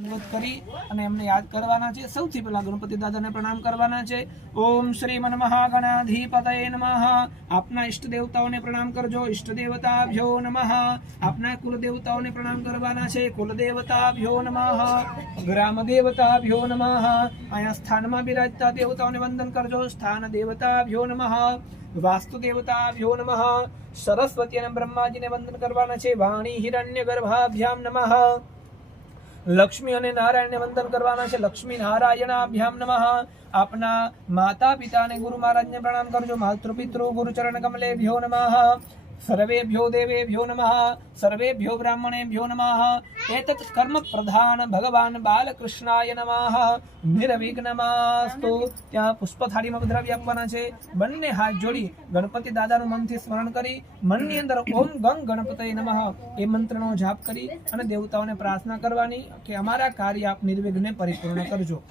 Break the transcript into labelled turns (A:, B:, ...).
A: દંડવત કરી અને એમને યાદ કરવાના છે. સૌથી પહેલા ગણપતિ દાદાને પ્રણામ કરવાના છે. ઓમ શ્રીમન મહાગણાધિપતય નમઃ. આપના ઈષ્ટ દેવતાઓને પ્રણામ કરજો. ઈષ્ટ દેવતાભ્યો નમઃ. આપના કુલ દેવતાઓને પ્રણામ કરવાના છે. કુલ દેવતાભ્યો નમઃ. ગ્રામ દેવતાભ્યો નમઃ. અહીંયા સ્થાનમાં બિરાજતા દેવતાઓને વંદન કરજો. સ્થાન દેવતાભ્યો નમઃ. વાસ્તુ દેવતાભ્યો નમઃ. સરસ્વતી અને બ્રહ્માજીને વંદન કરવાના છે. વાણી હિરણ્ય ગર્ભાભ્યામ નમઃ. લક્ષ્મી અને નારાયણને વંદન કરવાના છે. લક્ષ્મી નારાયણાભ્યામ નમઃ. આપના માતા પિતા અને ગુરુ મહારાજને પ્રણામ કરજો. માતૃપિતૃ ગુરુચરણ કમલે ભ્યો નમઃ. સર્વેભ્યો દેવેભ્યો નમઃ સર્વેભ્યો બ્રાહ્મણેભ્યો નમઃ એતત કર્મ પ્રધાન ભગવાન બાલકૃષ્ણાય નમઃ નિર્વિઘ્નમાસ્તુ ત્યાં પુષ્પ થાળીમાં દ્રવ્ય આપવાના છે બંને હાથ જોડી ગણપતિ દાદાનું મનથી સ્મરણ કરી, મનની અંદર ઓમ ગંગ ગણપતય નમઃ એ મંત્રનો જાપ કરી અને દેવતાઓને પ્રાર્થના કરવાની કે અમારા કાર્ય આપ નિર્વિઘ્ને પરિપૂર્ણ કરજો.